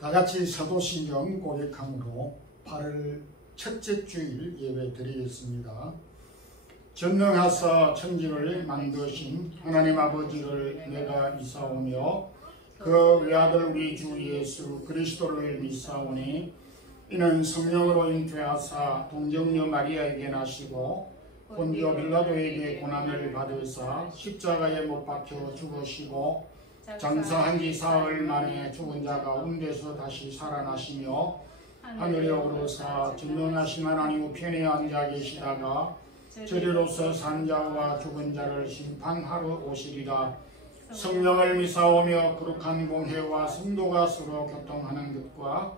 다같이 사도신경 고백함으로 8월 첫째 주일 예배 드리겠습니다. 전능하사 천지를 만드신 하나님 아버지를 내가 믿사오며 그 외아들 우리 주 예수 그리스도를 믿사오니 이는 성령으로 잉태하사 동정녀 마리아에게 나시고 본디오 빌라도에게 고난을 받으사 십자가에 못 박혀 죽으시고 장사한 지 사흘 만에 죽은 자 가운데서 다시 살아나시며 하늘에 오르사 전능하신 하나님 우편에 앉아 계시다가 저리로서 산 자와 죽은 자를 심판하러 오시리라. 성령을 믿사오며 거룩한 공회와 성도가 서로 교통하는 것과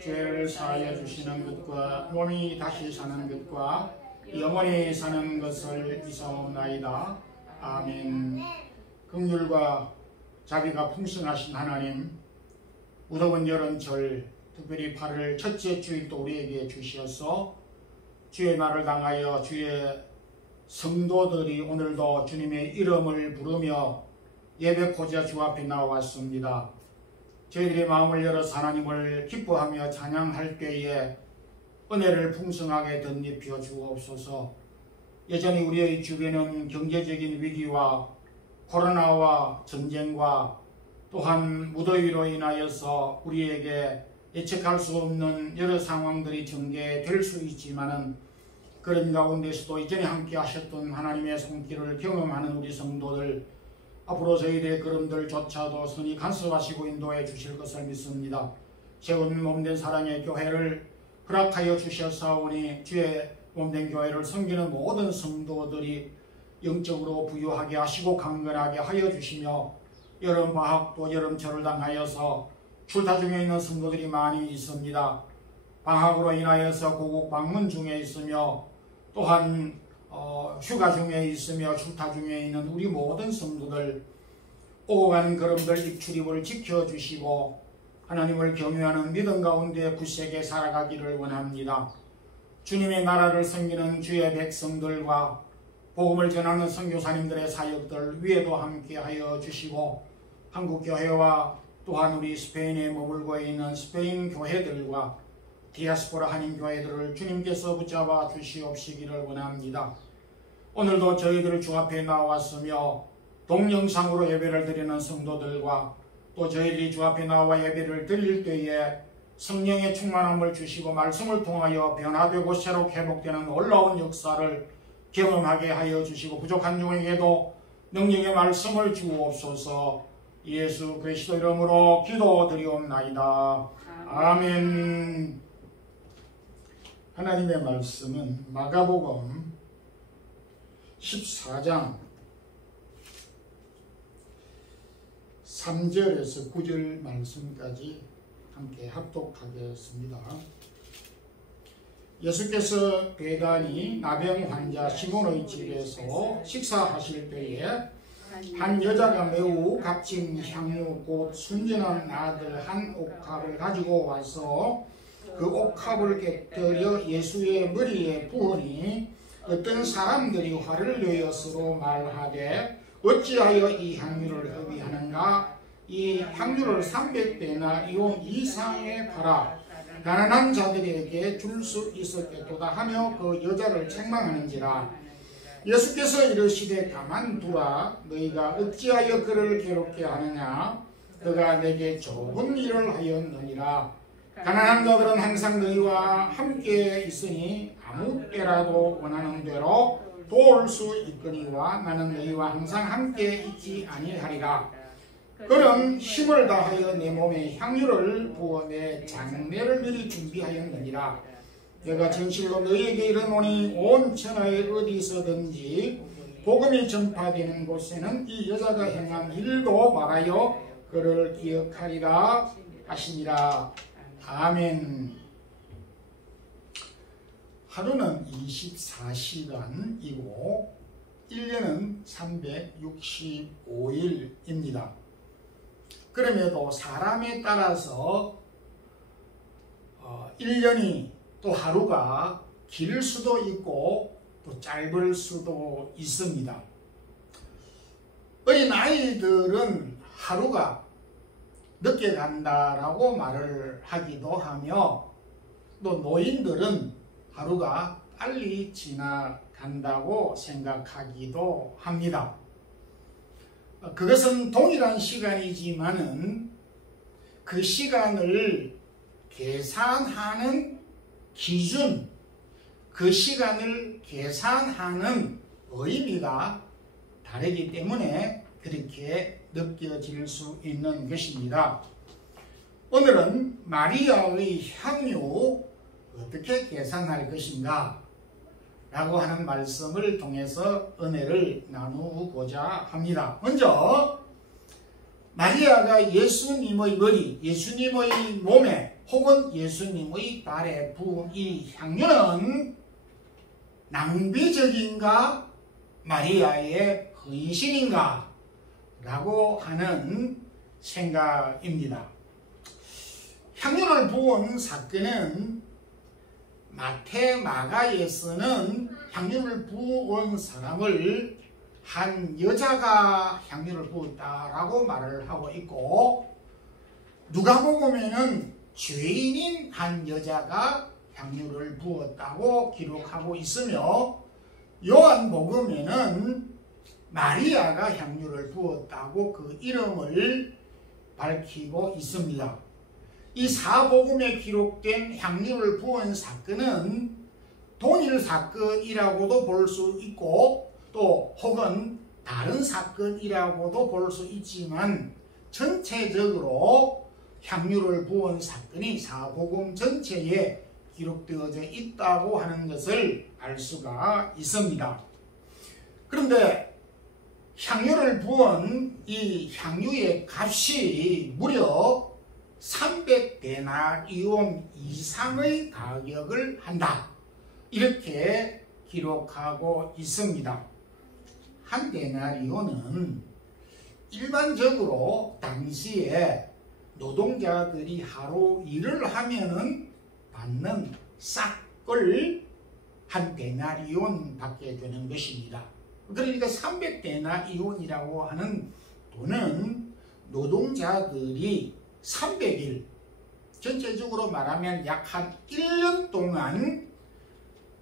죄를 사하여 주시는 것과 몸이 다시 사는 것과 영원히 사는 것을 믿사옵나이다. 아멘. 긍휼과 자비가 풍성하신 하나님, 무더운 여름철 특별히 8월 첫째 주일도 우리에게 주시어서 주의 날을 당하여 주의 성도들이 오늘도 주님의 이름을 부르며 예배코자 주 앞에 나왔습니다. 저희들의 마음을 열어서 하나님을 기뻐하며 찬양할 때에 은혜를 풍성하게 덧입혀 주옵소서. 여전히 우리의 주변은 경제적인 위기와 코로나와 전쟁과 또한 무더위로 인하여서 우리에게 예측할 수 없는 여러 상황들이 전개될 수 있지만은 그런 가운데서도 이전에 함께 하셨던 하나님의 손길을 경험하는 우리 성도들, 앞으로 저희들의 걸음들조차도 선히 간섭하시고 인도해 주실 것을 믿습니다. 세운 몸된 사랑의 교회를 허락하여 주셨사오니 주의 몸된 교회를 섬기는 모든 성도들이 영적으로 부유하게 하시고 강건하게 하여 주시며 여름방학도 여름철을 당하여서 출타 중에 있는 성도들이 많이 있습니다. 방학으로 인하여서 고국 방문 중에 있으며 또한 휴가 중에 있으며 출타 중에 있는 우리 모든 성도들 오고 가는 걸음들 입출입을 지켜주시고 하나님을 경외하는 믿음 가운데 굳세게 살아가기를 원합니다. 주님의 나라를 섬기는 주의 백성들과 복음을 전하는 선교사님들의 사역들 위에도 함께하여 주시고 한국교회와 또한 우리 스페인에 머물고 있는 스페인 교회들과 디아스포라 한인교회들을 주님께서 붙잡아 주시옵시기를 원합니다. 오늘도 저희들 주 앞에 나왔으며 동영상으로 예배를 드리는 성도들과 또 저희들이 주 앞에 나와 예배를 드릴 때에 성령의 충만함을 주시고 말씀을 통하여 변화되고 새롭게 회복되는 놀라운 역사를 경험하게 하여 주시고 부족한 중에도 능력의 말씀을 주옵소서. 예수 그리스도 이름으로 기도드리옵나이다. 아멘. 하나님의 말씀은 마가복음 14장 3절에서 9절 말씀까지 함께 합독하겠습니다. 예수께서 베다니 나병 환자 시몬의 집에서 식사하실 때에 한 여자가 매우 값진 향유 곧 순전한 나들 한 옥합을 가지고 와서 그 옥합을 깨뜨려 예수의 머리에 부으니 어떤 사람들이 화를 내어 서로 말하되 어찌하여 이 향유를 허비하는가? 이 향유를 300배나 이온 이상에 팔아 가난한 자들에게 줄 수 있었겠도다 하며 그 여자를 책망하는지라. 예수께서 이르시되 가만두라. 너희가 어찌하여 그를 괴롭게 하느냐? 그가 내게 좋은 일을 하였느니라. 가난한 자들은 항상 너희와 함께 있으니 아무 때라도 원하는 대로 도울 수 있거니와 나는 너희와 항상 함께 있지 아니하리라. 그는 힘을 다하여 내 몸에 향유를 부어 내 장례를 미리 준비하였느니라. 내가 진실로 너희에게 이르노니 온 천하에 어디서든지 복음이 전파되는 곳에는 이 여자가 행한 일도 말하여 그를 기억하리라 하시니라. 아멘. 하루는 24시간이고 1년은 365일입니다. 그럼에도 사람에 따라서 1년이 또 하루가 길 수도 있고 또 짧을 수도 있습니다. 어린아이들은 하루가 늦게 간다라고 말을 하기도 하며 또 노인들은 하루가 빨리 지나간다고 생각하기도 합니다. 그것은 동일한 시간이지만은 그 시간을 계산하는 기준, 그 시간을 계산하는 의미가 다르기 때문에 그렇게 느껴질 수 있는 것입니다. 오늘은 마리아의 향유 어떻게 계산할 것인가 라고 하는 말씀을 통해서 은혜를 나누고자 합니다. 먼저 마리아가 예수님의 머리, 예수님의 몸에 혹은 예수님의 발에 부은 이 향유는 낭비적인가 마리아의 헌신인가 라고 하는 생각입니다. 향유를 부은 사건은 마태, 마가에서는 향유를 부은 사람을 한 여자가 향유를 부었다라고 말을 하고 있고, 누가복음에는 죄인인 한 여자가 향유를 부었다고 기록하고 있으며, 요한복음에는 마리아가 향유를 부었다고 그 이름을 밝히고 있습니다. 이 사복음에 기록된 향유를 부은 사건은 동일 사건이라고도 볼 수 있고 또 혹은 다른 사건이라고도 볼 수 있지만 전체적으로 향유를 부은 사건이 사복음 전체에 기록되어져 있다고 하는 것을 알 수가 있습니다. 그런데 향유를 부은 이 향유의 값이 무려 300데나리온 이상의 가격을 한다, 이렇게 기록하고 있습니다. 한 데나리온은 일반적으로 당시에 노동자들이 하루 일을 하면은 받는 싹을 한 데나리온 받게 되는 것입니다. 그러니까 300데나리온이라고 하는 돈은 노동자들이 300일, 전체적으로 말하면 약 한 1년 동안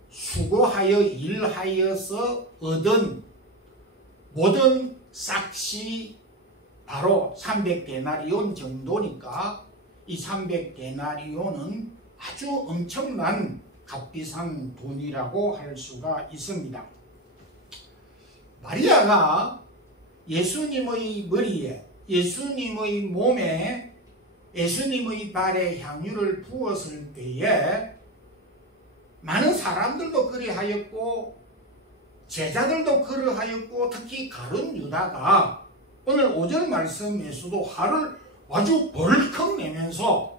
수고하여 일하여서 얻은 모든 싹시 바로 300데나리온 정도니까 이 300데나리온은 아주 엄청난 값비싼 돈이라고 할 수가 있습니다. 마리아가 예수님의 머리에, 예수님의 몸에, 예수님의 발에 향유를 부었을 때에 많은 사람들도 그리하였고 제자들도 그러하였고 특히 가룟 유다가 오늘 5절 말씀에서도 화를 아주 벌컥 내면서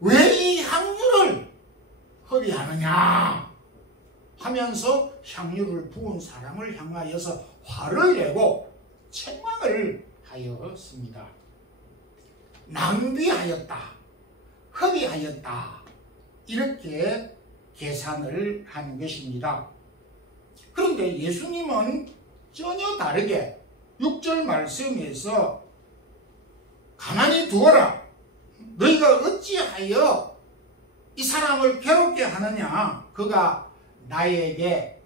왜 이 향유를 허비하느냐 하면서 향유를 부은 사람을 향하여서 화를 내고 책망을 하였습니다. 낭비하였다, 허비하였다, 이렇게 계산을 한 것입니다. 그런데 예수님은 전혀 다르게 6절 말씀에서 가만히 두어라, 너희가 어찌하여 이 사람을 괴롭게 하느냐, 그가 나에게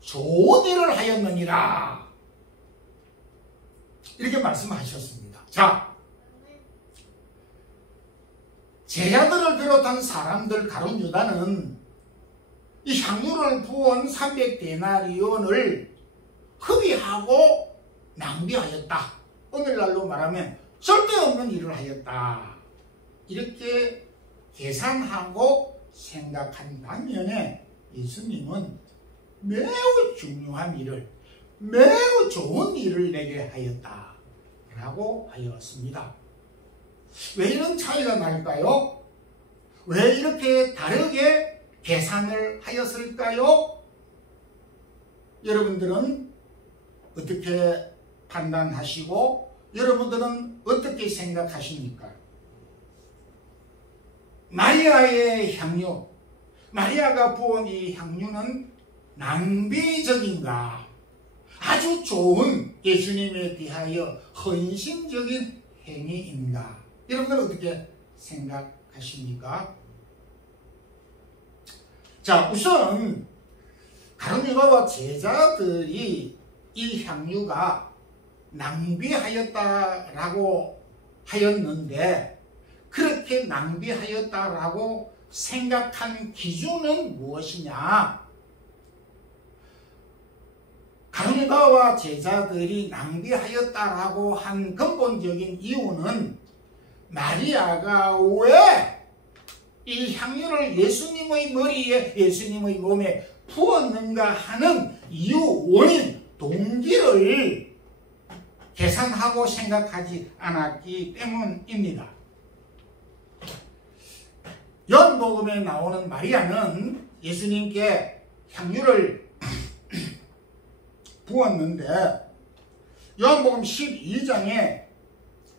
좋은 일을 하였느니라, 이렇게 말씀하셨습니다. 자, 제자들을 비롯한 사람들, 가룟 유다는 이 향유를 부은 300데나리온을 허비하고 낭비하였다, 오늘날로 말하면 쓸데없는 일을 하였다, 이렇게 계산하고 생각한 반면에 예수님은 매우 중요한 일을, 매우 좋은 일을 내게 하였다 라고 하였습니다. 왜 이런 차이가 날까요? 왜 이렇게 다르게 계산을 하였을까요? 여러분들은 어떻게 판단하시고 여러분들은 어떻게 생각하십니까? 마리아의 향유, 마리아가 부은 이 향유는 낭비적인가, 아주 좋은 예수님에 대하여 헌신적인 행위인가, 여러분들 어떻게 생각하십니까? 자, 우선 가룟 유다와 제자들이 이 향유가 낭비하였다라고 하였는데, 그렇게 낭비하였다라고 생각한 기준은 무엇이냐? 가룟 유다와 제자들이 낭비하였다라고 한 근본적인 이유는 마리아가 왜 이 향유를 예수님의 머리에, 예수님의 몸에 부었는가 하는 이유, 원인, 동기를 계산하고 생각하지 않았기 때문입니다. 요한복음에 나오는 마리아는 예수님께 향유를 부었는데, 요한복음 12장에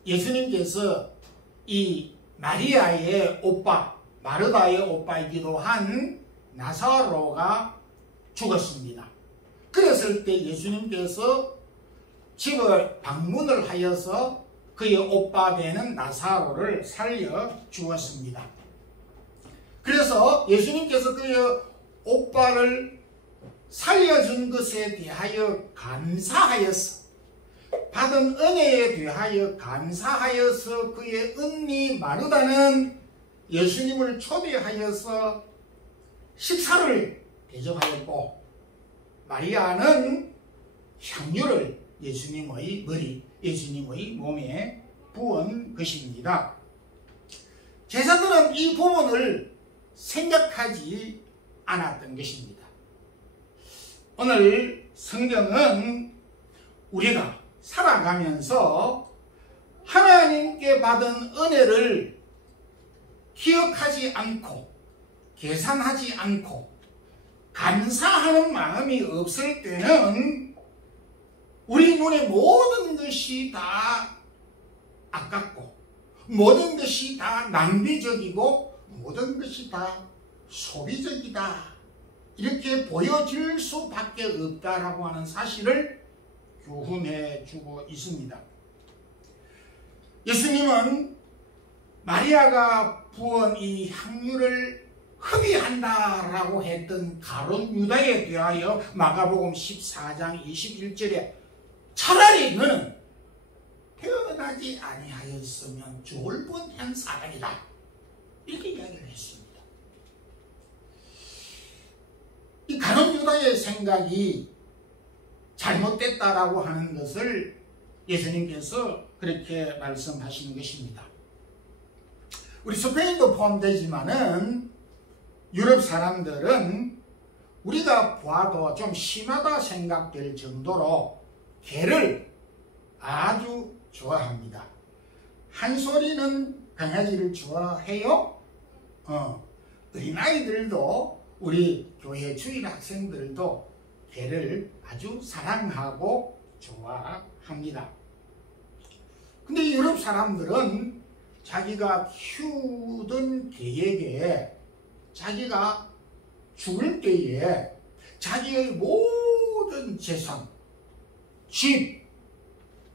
예수님께서 이 마리아의 오빠, 마르다의 오빠이기도 한 나사로가 죽었습니다. 그랬을 때 예수님께서 집을 방문을 하여서 그의 오빠 되는 나사로를 살려 주었습니다. 그래서 예수님께서 그의 오빠를 살려준 것에 대하여 감사하여서, 받은 은혜에 대하여 감사하여서 그의 언니 마르다는 예수님을 초대하여서 식사를 대접하였고, 마리아는 향유를 예수님의 머리, 예수님의 몸에 부은 것입니다. 제자들은 이 부분을 생각하지 않았던 것입니다. 오늘 성경은 우리가 살아가면서 하나님께 받은 은혜를 기억하지 않고 계산하지 않고 감사하는 마음이 없을 때는 우리 눈에 모든 것이 다 아깝고, 모든 것이 다 낭비적이고, 모든 것이 다 소비적이다, 이렇게 보여질 수밖에 없다라고 하는 사실을 교훈해 주고 있습니다. 예수님은 마리아가 부은 이 향유를 흡입한다라고 했던 가룟 유다에 대하여 마가복음 14장 21절에 차라리 너는 태어나지 아니하였으면 좋을 뻔한 사람이다, 이렇게 이야기를 했습니다. 이 가룟 유다의 생각이 잘못됐다라고 하는 것을 예수님께서 그렇게 말씀하시는 것입니다. 우리 스페인도 포함되지만은 유럽 사람들은 우리가 봐도 좀 심하다 생각될 정도로 개를 아주 좋아합니다. 한솔이는 강아지를 좋아해요. 어린아이들도, 우리 교회 주일 학생들도 개를 아주 사랑하고 좋아합니다. 근데 유럽 사람들은 자기가 키우던 개에게 자기가 죽을 때에 자기의 모든 재산, 집,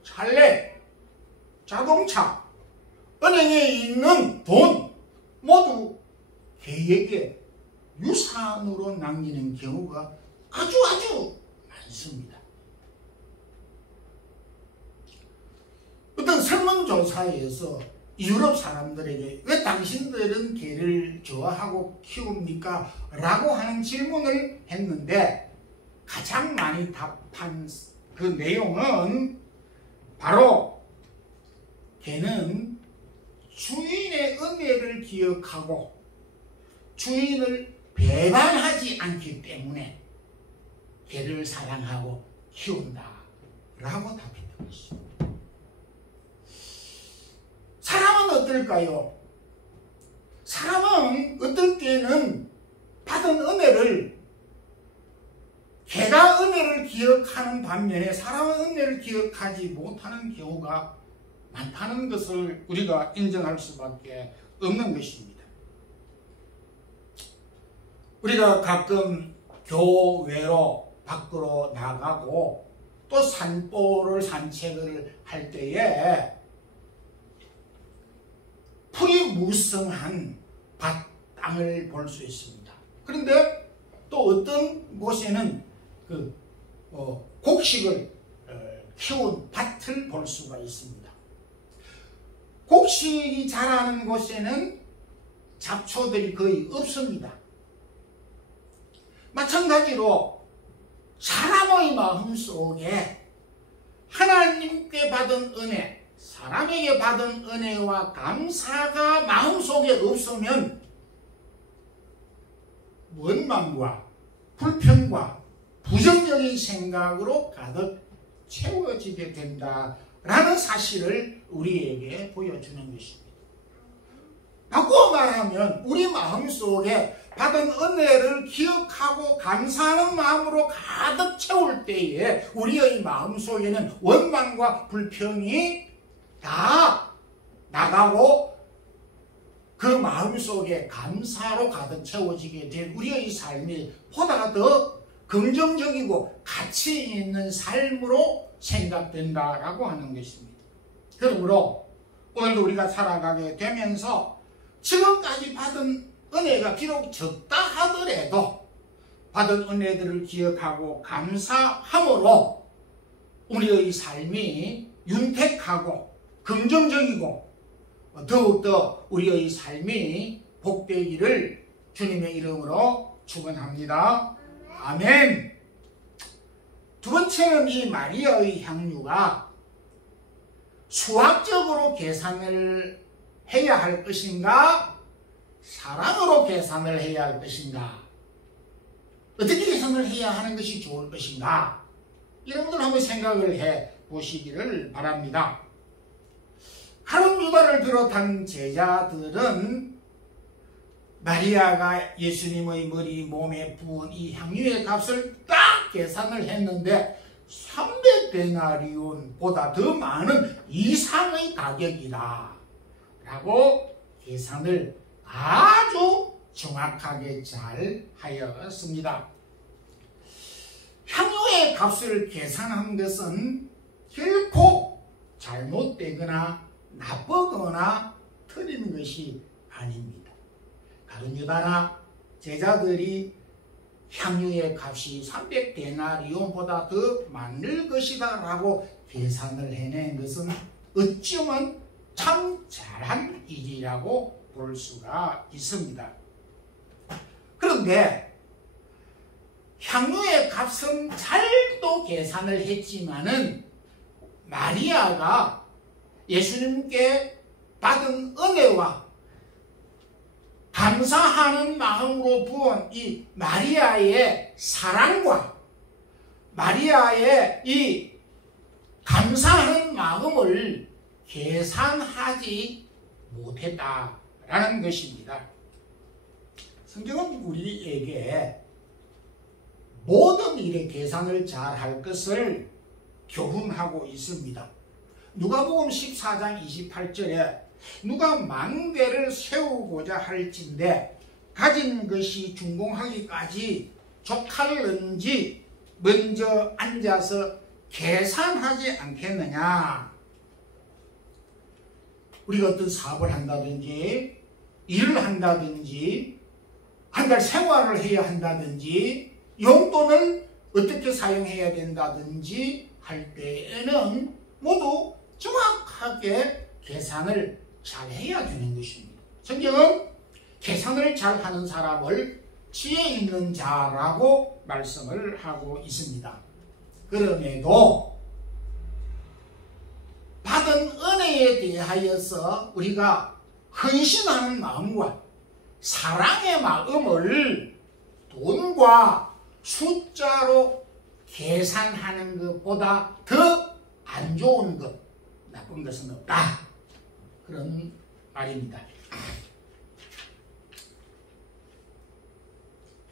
차례, 자동차, 은행에 있는 돈 모두 개에게 유산으로 남기는 경우가 아주 많습니다. 어떤 설문조사에서 유럽 사람들에게 왜 당신들은 개를 좋아하고 키웁니까? 라고 하는 질문을 했는데, 가장 많이 답한 그 내용은 바로 개는 주인의 은혜를 기억하고 주인을 배반하지 않기 때문에 개를 사랑하고 키운다 라고 답했던 것입니다. 사람은 어떨까요? 사람은 어떨 때는 받은 은혜를, 개가 은혜를 기억하는 반면에 사람은 은혜를 기억하지 못하는 경우가 많다는 것을 우리가 인정할 수밖에 없는 것입니다. 우리가 가끔 교외로 밖으로 나가고 또 산책을 할 때에 무성한 땅을 볼 수 있습니다. 그런데 또 어떤 곳에는 곡식을 키운 밭을 볼 수가 있습니다. 곡식이 자라는 곳에는 잡초들이 거의 없습니다. 마찬가지로 사람의 마음속에 하나님께 받은 은혜, 사람에게 받은 은혜와 감사가 마음속에 없으면 원망과 불평과 부정적인 생각으로 가득 채워지게 된다라는 사실을 우리에게 보여주는 것입니다. 바꿔 말하면 우리 마음속에 받은 은혜를 기억하고 감사하는 마음으로 가득 채울 때에 우리의 마음속에는 원망과 불평이 다 나가고 그 마음속에 감사로 가득 채워지게 된 우리의 삶이 보다 더 긍정적이고 가치 있는 삶으로 생각된다라고 하는 것입니다. 그러므로 오늘도 우리가 살아가게 되면서 지금까지 받은 은혜가 비록 적다 하더라도 받은 은혜들을 기억하고 감사함으로 우리의 삶이 윤택하고 긍정적이고 더욱더 우리의 삶이 복되기를 주님의 이름으로 축원합니다. 아멘. 두 번째는 이 마리아의 향유가 수학적으로 계산을 해야 할 것인가, 사랑으로 계산을 해야 할 것인가, 어떻게 계산을 해야 하는 것이 좋을 것인가, 이런 것을 한번 생각을 해 보시기를 바랍니다. 가룟 유다를 비롯한 제자들은 마리아가 예수님의 머리 몸에 부은 이 향유의 값을 딱 계산을 했는데 300데나리온보다 더 많은 이상의 가격이다 라고 계산을 아주 정확하게 잘 하였습니다. 향유의 값을 계산한 것은 결코 잘못되거나 나쁘거나 틀린 것이 아닙니다. 가룟 유다나 제자들이 향유의 값이 300데나리온보다 더 많을 것이다 라고 계산을 해낸 것은 어쩌면 참 잘한 일이라고 볼 수가 있습니다. 그런데 향유의 값은 잘도 계산을 했지만은 마리아가 예수님께 받은 은혜와 감사하는 마음으로 부은 이 마리아의 사랑과 마리아의 이 감사하는 마음을 계산하지 못했다라는 것입니다. 성경은 우리에게 모든 일의 계산을 잘할 것을 교훈하고 있습니다. 누가복음 14장 28절에 누가 망대를 세우고자 할진대 가진 것이 준공하기까지 족할는지 먼저 앉아서 계산하지 않겠느냐. 우리가 어떤 사업을 한다든지 일을 한다든지 한 달 생활을 해야 한다든지 용돈을 어떻게 사용해야 된다든지 할 때에는 모두 정확하게 계산을 잘 해야 되는 것입니다. 성경은 계산을 잘 하는 사람을 지혜 있는 자라고 말씀을 하고 있습니다. 그럼에도 받은 은혜에 대하여서 우리가 헌신하는 마음과 사랑의 마음을 돈과 숫자로 계산하는 것보다 더 안 좋은 것, 나쁜 것은 없다. 그런 말입니다.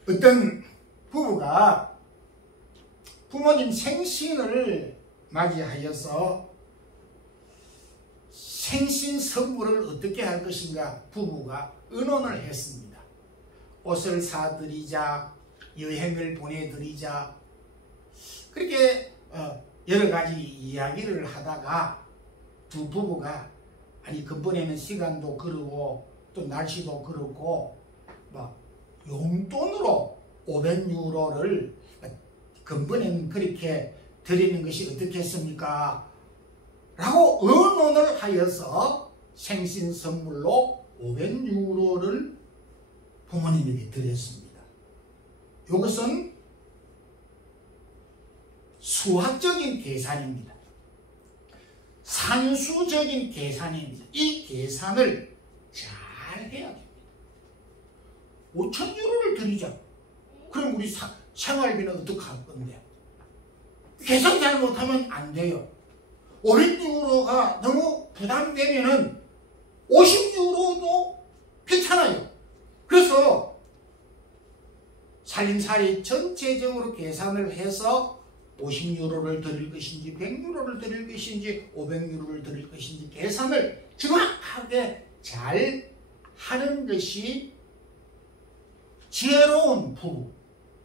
어떤 부부가 부모님 생신을 맞이하여서 생신 선물을 어떻게 할 것인가 부부가 의논을 했습니다. 옷을 사드리자, 여행을 보내드리자, 그렇게 여러 가지 이야기를 하다가 두 부부가 아니 근본에는 시간도 그르고 또 날씨도 그렇고 막 용돈으로 500유로를 근본에는 그렇게 드리는 것이 어떻겠습니까? 라고 의논을 하여서 생신 선물로 500유로를 부모님에게 드렸습니다. 이것은 수학적인 계산입니다. 산수적인 계산입니다. 이 계산을 잘 해야 됩니다. 5,000유로를 드리자. 그럼 우리 생활비는 어떻게 할 건데? 계산 잘못하면 안 돼요. 500유로가 너무 부담되면은 50유로도 괜찮아요. 그래서 살림살이 전체적으로 계산을 해서 50유로를 드릴 것인지 100유로를 드릴 것인지 500유로를 드릴 것인지 계산을 정확하게 잘 하는 것이 지혜로운 부부,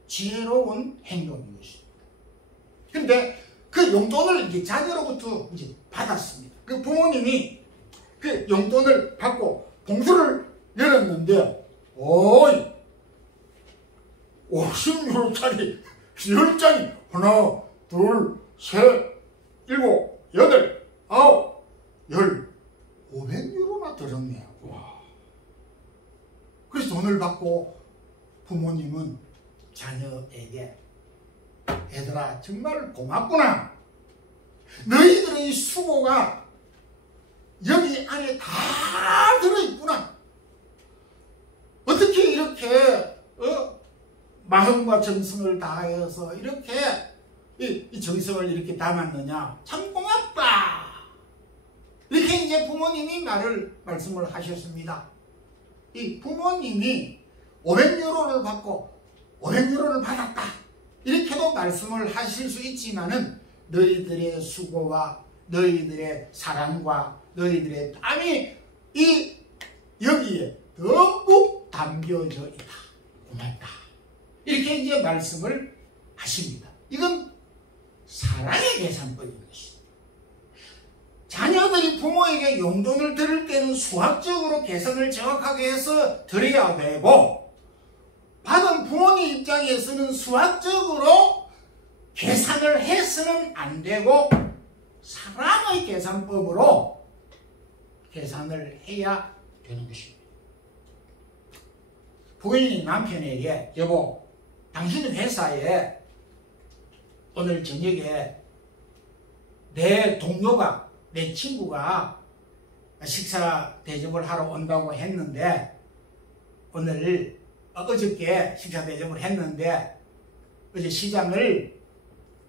지혜로운 행동인 것입니다. 그런데 그 용돈을 이제 자녀로부터 이제 받았습니다. 그 부모님이 그 용돈을 받고 봉투를 열었는데, 어이, 50유로짜리 10장이 하나, 둘, 셋, 일곱, 여덟, 아홉, 열, 500유로나 들었네요. 와. 그래서 돈을 받고 부모님은 자녀에게 얘들아 정말 고맙구나. 너희들의 수고가 여기 안에 다 들어있구나. 어떻게 이렇게 마음과 정성을 다하여서 이렇게 이 정성을 이렇게 담았느냐. 참 고맙다. 이렇게 이제 부모님이 말씀을 하셨습니다. 이 부모님이 500유로를 받고 500유로를 받았다. 이렇게도 말씀을 하실 수 있지만은 너희들의 수고와 너희들의 사랑과 너희들의 땀이 여기에 듬뿍 담겨져 있다. 고맙다. 이렇게 이제 말씀을 하십니다. 이건 사랑의 계산법인 것입니다. 자녀들이 부모에게 용돈을 드릴 때는 수학적으로 계산을 정확하게 해서 드려야 되고, 받은 부모님 입장에서는 수학적으로 계산을 해서는 안 되고 사랑의 계산법으로 계산을 해야 되는 것입니다. 부인이 남편에게 여보, 당신 회사에 오늘 저녁에 내 동료가, 내 친구가 식사 대접을 하러 온다고 했는데, 어저께 식사 대접을 했는데 어제 시장을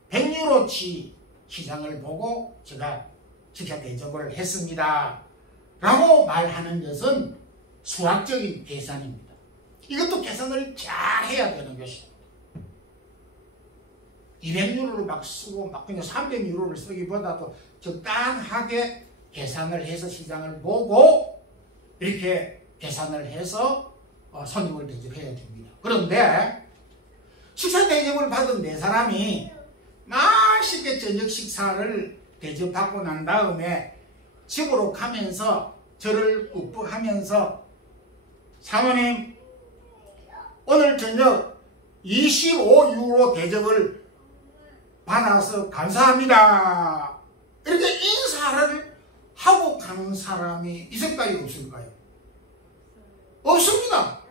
100유로치 시장을 보고 제가 식사 대접을 했습니다. 라고 말하는 것은 수학적인 계산입니다. 이것도 계산을 잘 해야 되는 것입니다. 200유로를 막 쓰고 막 그냥 300유로를 쓰기보다도 적당하게 계산을 해서 시장을 보고 이렇게 계산을 해서 손님을 대접해야 됩니다. 그런데 식사 대접을 받은 네 사람이 맛있게 저녁 식사를 대접받고 난 다음에 집으로 가면서 저를 욱복하면서 사모님 오늘 저녁 25유로 대접을 받아서 감사합니다. 이렇게 인사를 하고 가는 사람이 있을까요? 없을까요? 없습니다.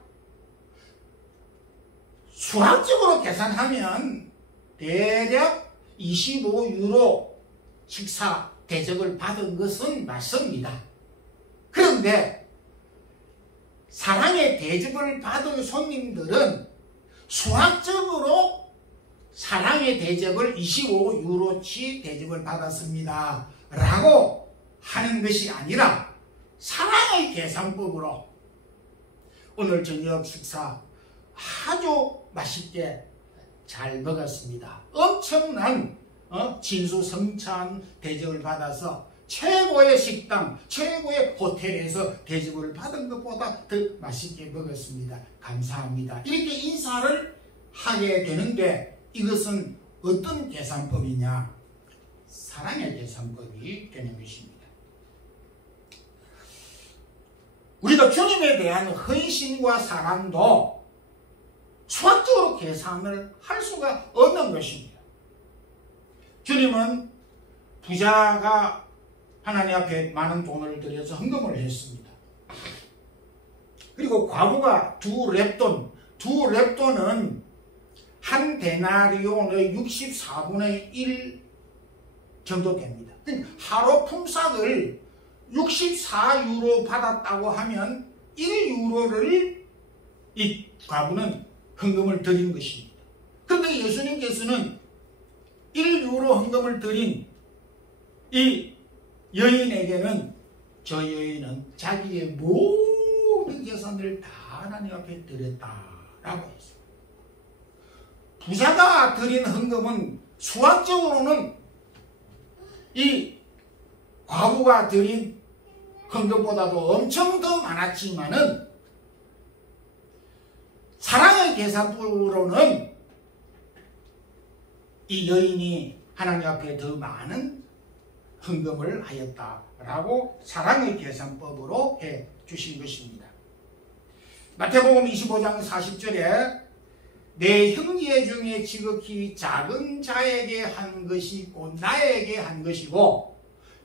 수학적으로 계산하면 대략 25유로 식사 대접을 받은 것은 맞습니다. 그런데 사랑의 대접을 받은 손님들은 수학적으로 사랑의 대접을 25유로치 대접을 받았습니다. 라고 하는 것이 아니라 사랑의 계산법으로 오늘 저녁 식사 아주 맛있게 잘 먹었습니다. 엄청난 진수성찬 대접을 받아서 최고의 식당, 최고의 호텔에서 대접을 받은 것보다 더 맛있게 먹었습니다. 감사합니다. 이렇게 인사를 하게 되는데 이것은 어떤 계산법이냐? 사랑의 계산법이 되는 것입니다. 우리가 주님 주님에 대한 헌신과 사랑도 수학적으로 계산을 할 수가 없는 것입니다. 주님은 부자가 하나님 앞에 많은 돈을 들여서 헌금을 했습니다. 그리고 과부가 두 렙돈은 한 데나리온의 64분의 1 정도 됩니다. 하루 품삯을 64유로 받았다고 하면 1유로를 이 과부는 헌금을 드린 것입니다. 그런데 예수님께서는 1유로 헌금을 드린 이 여인에게는 저 여인은 자기의 모든 재산을 다 하나님 앞에 드렸다라고 했습니다. 부자가 드린 헌금은 수학적으로는 이 과부가 드린 헌금보다도 엄청 더 많았지만은 사랑의 계산법으로는 이 여인이 하나님 앞에 더 많은 헌금을 하였다라고 사랑의 계산법으로 해 주신 것입니다. 마태복음 25장 40절에 내 형제 중에 지극히 작은 자에게 한 것이 곧 나에게 한 것이고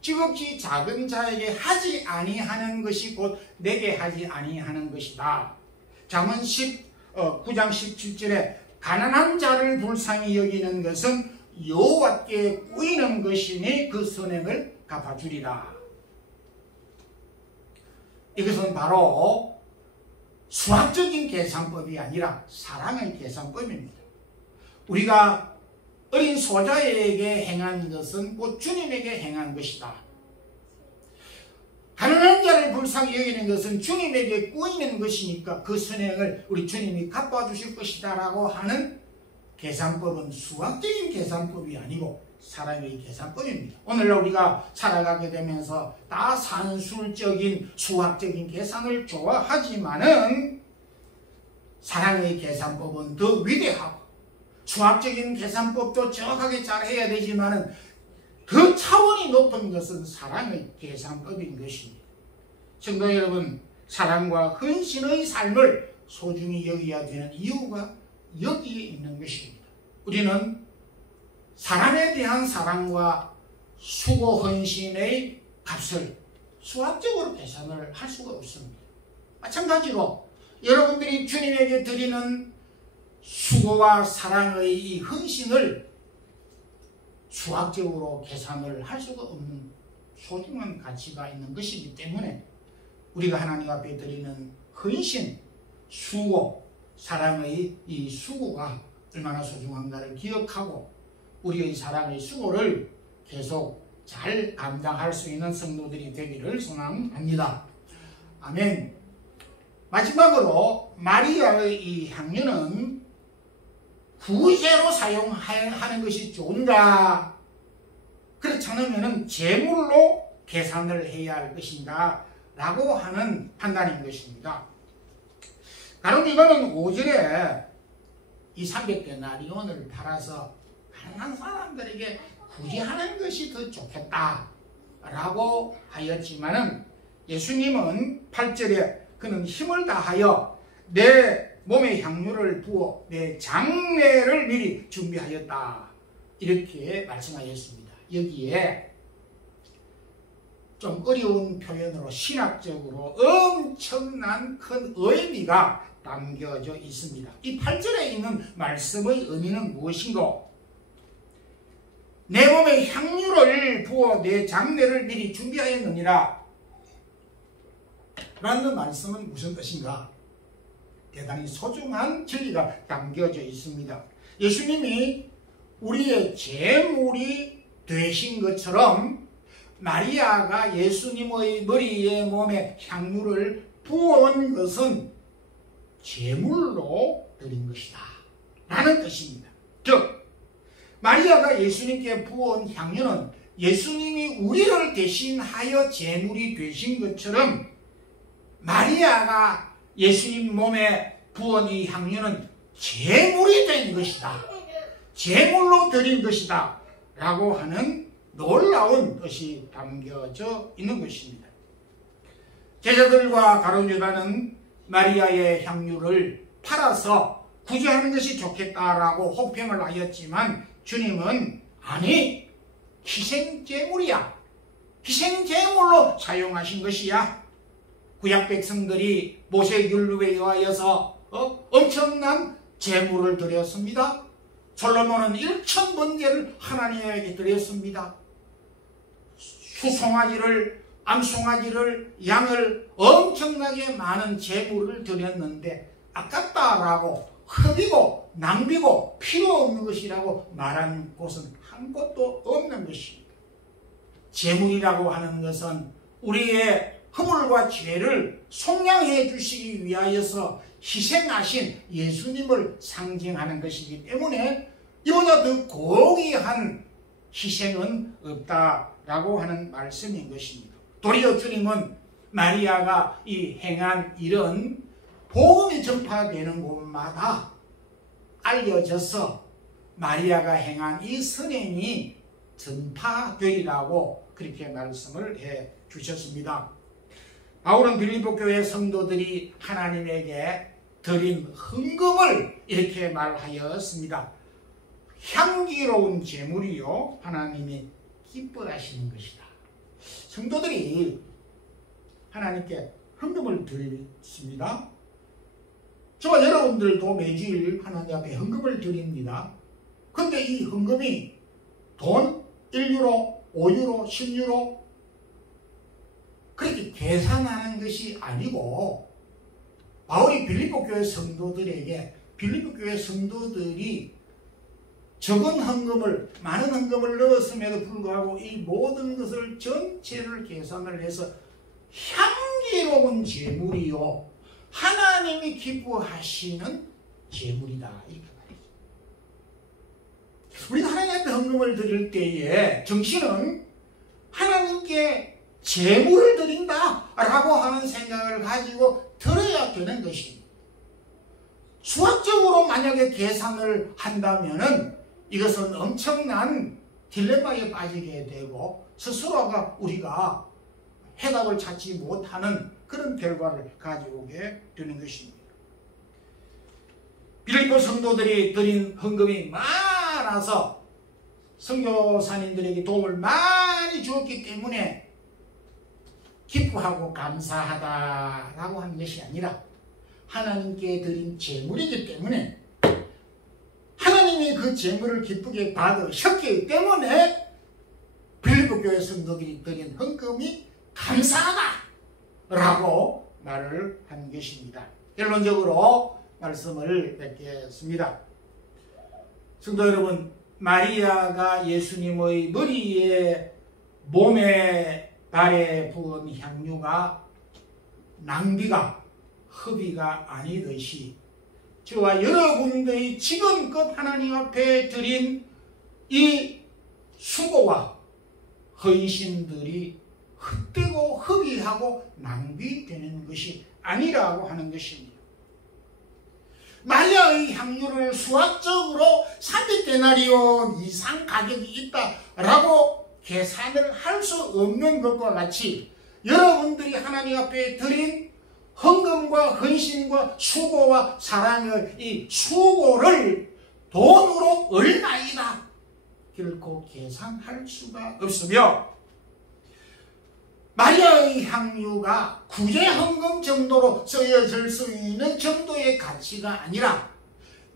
지극히 작은 자에게 하지 아니하는 것이 곧 내게 하지 아니하는 것이다. 잠언 9장 17절에 가난한 자를 불쌍히 여기는 것은 여호와께 꾸이는 것이니 그 선행을 갚아주리라. 이것은 바로 수학적인 계산법이 아니라 사랑의 계산법입니다. 우리가 어린 소자에게 행한 것은 곧 주님에게 행한 것이다. 가난한 자를 불쌍히 여기는 것은 주님에게 꾸이는 것이니까 그 선행을 우리 주님이 갚아주실 것이다 라고 하는 계산법은 수학적인 계산법이 아니고 사랑의 계산법입니다. 오늘날 우리가 살아가게 되면서 다 산술적인 수학적인 계산을 좋아하지만은 사랑의 계산법은 더 위대하고 수학적인 계산법도 정확하게 잘 해야 되지만은 그 차원이 높은 것은 사랑의 계산법인 것입니다. 성도 여러분, 사랑과 헌신의 삶을 소중히 여겨야 되는 이유가 여기에 있는 것입니다. 우리는 사람에 대한 사랑과 수고 헌신의 값을 수학적으로 계산을 할 수가 없습니다. 마찬가지로 여러분들이 주님에게 드리는 수고와 사랑의 이 헌신을 수학적으로 계산을 할 수가 없는 소중한 가치가 있는 것이기 때문에 우리가 하나님 앞에 드리는 헌신, 수고, 사랑의 이 수고가 얼마나 소중한가를 기억하고 우리의 사랑의 수고를 계속 잘 감당할 수 있는 성도들이 되기를 소망합니다. 아멘. 마지막으로 마리아의 이 향유는 구제로 사용하는 것이 좋은가? 그렇지 않으면 제물로 계산을 해야 할 것인가? 라고 하는 판단인 것입니다. 가령 이거는 5절에 이 300데나리온을 팔아서 가난한 사람들에게 구제하는 것이 더 좋겠다 라고 하였지만은 예수님은 8절에 그는 힘을 다하여 내 몸에 향유를 부어 내 장례를 미리 준비하였다 이렇게 말씀하셨습니다. 여기에 좀 어려운 표현으로 신학적으로 엄청난 큰 의미가 담겨져 있습니다. 이 8절에 있는 말씀의 의미는 무엇인고? 내 몸에 향유를 부어 내 장례를 미리 준비하였느니라 라는 말씀은 무슨 뜻인가? 대단히 소중한 진리가 담겨져 있습니다. 예수님이 우리의 제물이 되신 것처럼 마리아가 예수님의 머리에 몸에 향유를 부어온 것은 제물로 드린 것이다 라는 뜻입니다. 즉 마리아가 예수님께 부어온 향유는 예수님이 우리를 대신하여 제물이 되신 것처럼 마리아가 예수님 몸에 부은 이 향유는 제물이 된 것이다. 제물로 드린 것이다. 라고 하는 놀라운 뜻이 담겨져 있는 것입니다. 제자들과 가룟유다는 마리아의 향유를 팔아서 구제하는 것이 좋겠다라고 혹평을 하였지만 주님은 아니, 희생제물이야. 희생제물로 사용하신 것이야. 구약 백성들이 모세율법에 의하여서 엄청난 제물을 드렸습니다. 솔로몬은 1,000번제를 하나님에게 드렸습니다. 수송아지를, 암송아지를, 양을 엄청나게 많은 제물을 드렸는데 아깝다라고 흡이고 낭비고 필요 없는 것이라고 말하는 곳은 한 곳도 없는 것입니다. 제물이라고 하는 것은 우리의 허물과 죄를 속량해 주시기 위하여서 희생하신 예수님을 상징하는 것이기 때문에 이보다 더 고귀한 희생은 없다라고 하는 말씀인 것입니다. 도리어 주님은 마리아가 이 행한 일은 복음이 전파되는 곳마다 알려져서 마리아가 행한 이 선행이 전파되리라고 그렇게 말씀을 해 주셨습니다. 바울은 빌립보 교회 성도들이 하나님에게 드린 헌금을 이렇게 말하였습니다. 향기로운 제물이요 하나님이 기뻐하시는 것이다. 성도들이 하나님께 헌금을 드립니다. 저와 여러분들도 매주일 하나님 앞에 헌금을 드립니다. 그런데 이 헌금이 돈 1유로, 5유로, 10유로 그렇게 계산하는 것이 아니고 바울이 빌립보 교회 성도들에게 빌립보 교회 성도들이 적은 헌금을 많은 헌금을 넣었음에도 불구하고 이 모든 것을 전체를 계산을 해서 향기로운 제물이요 하나님이 기뻐하시는 제물이다 이렇게 말이죠. 우리가 하나님 앞에 헌금을 드릴 때에 정신은 하나님께 제물을 드린다라고 하는 생각을 가지고 드려야 되는 것입니다. 수학적으로 만약에 계산을 한다면은 이것은 엄청난 딜레마에 빠지게 되고 스스로가 우리가 해답을 찾지 못하는 그런 결과를 가져오게 되는 것입니다. 빌립보 성도들이 드린 헌금이 많아서 선교사님들에게 도움을 많이 주었기 때문에 기뻐하고 감사하다라고 하는 것이 아니라 하나님께 드린 제물이기 때문에 하나님이 그 제물을 기쁘게 받으셨기 때문에 빌립보 교회 성도들이 드린 헌금이 감사하다라고 말을 한 것입니다. 결론적으로 말씀을 맺겠습니다. 성도 여러분, 마리아가 예수님의 머리에 몸에 발에 부은 향유가 낭비가 허비가 아니듯이 저와 여러분들의 지금껏 하나님 앞에 드린 이 수고와 헌신들이 헛되고 허비하고 낭비되는 것이 아니라고 하는 것입니다. 마리아의 향유를 수학적으로 300데나리온 이상 가격이 있다라고 계산을 할 수 없는 것과 같이 여러분들이 하나님 앞에 드린 헌금과 헌신과 수고와 사랑의 이 수고를 돈으로 얼마이다 결코 계산할 수가 없으며 마리아의 향유가 구제 헌금 정도로 쓰여질 수 있는 정도의 가치가 아니라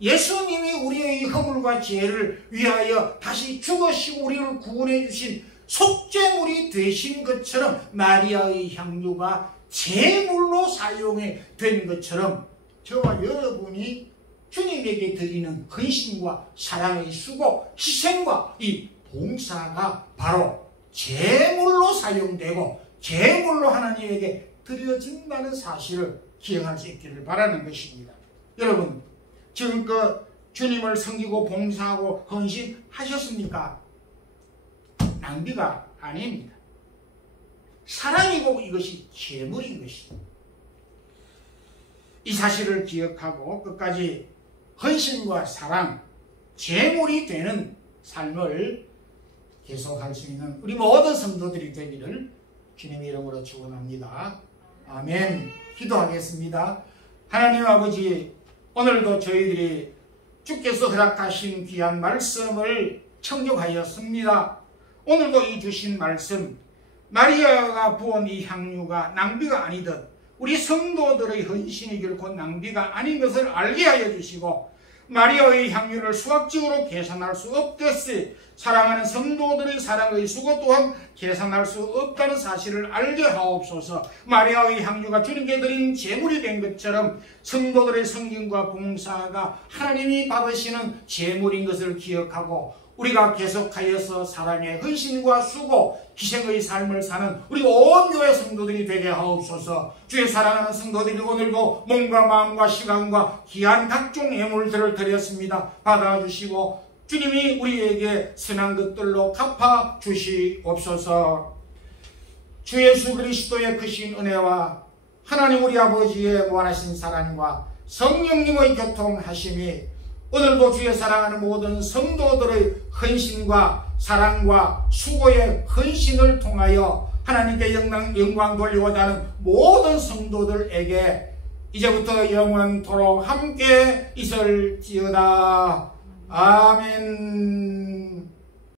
예수님이 우리의 허물과 죄를 위하여 다시 죽으시고 우리를 구원해 주신 속죄물이 되신 것처럼 마리아의 향유가 제물로 사용이 된 것처럼 저와 여러분이 주님에게 드리는 헌신과 사랑의 수고, 희생과 이 봉사가 바로 제물로 사용되고 제물로 하나님에게 드려진다는 사실을 기억할 수 있기를 바라는 것입니다. 여러분, 지금껏 주님을 섬기고 봉사하고 헌신하셨습니까? 낭비가 아닙니다. 사랑이고 이것이 제물인 것입니다. 이 사실을 기억하고 끝까지 헌신과 사랑, 제물이 되는 삶을 계속할 수 있는 우리 모든 성도들이 되기를 주님의 이름으로 축원합니다. 아멘. 기도하겠습니다. 하나님 아버지, 오늘도 저희들이 주께서 허락하신 귀한 말씀을 청족하였습니다. 오늘도 이 주신 말씀, 마리아가 부은 이 향유가 낭비가 아니듯 우리 성도들의 헌신이 결코 낭비가 아닌 것을 알게 하여 주시고, 마리아의 향유를 수학적으로 계산할 수 없듯이 사랑하는 성도들의 사랑의 수고 또한 계산할 수 없다는 사실을 알게 하옵소서. 마리아의 향유가 주님께 드린 제물이 된 것처럼 성도들의 성김과 봉사가 하나님이 받으시는 제물인 것을 기억하고, 우리가 계속하여서 사랑의 헌신과 수고, 희생의 삶을 사는 우리 온 교회 성도들이 되게 하옵소서. 주의 사랑하는 성도들이 오늘도 몸과 마음과 시간과 귀한 각종 예물들을 드렸습니다. 받아주시고 주님이 우리에게 선한 것들로 갚아 주시옵소서. 주 예수 그리스도의 크신 은혜와 하나님 우리 아버지의 무한하신 사랑과 성령님의 교통하심이 오늘도 주의 사랑하는 모든 성도들의 헌신과 사랑과 수고의 헌신을 통하여 하나님께 영광 돌리고자 하는 모든 성도들에게 이제부터 영원토록 함께 있을지어다. 아멘.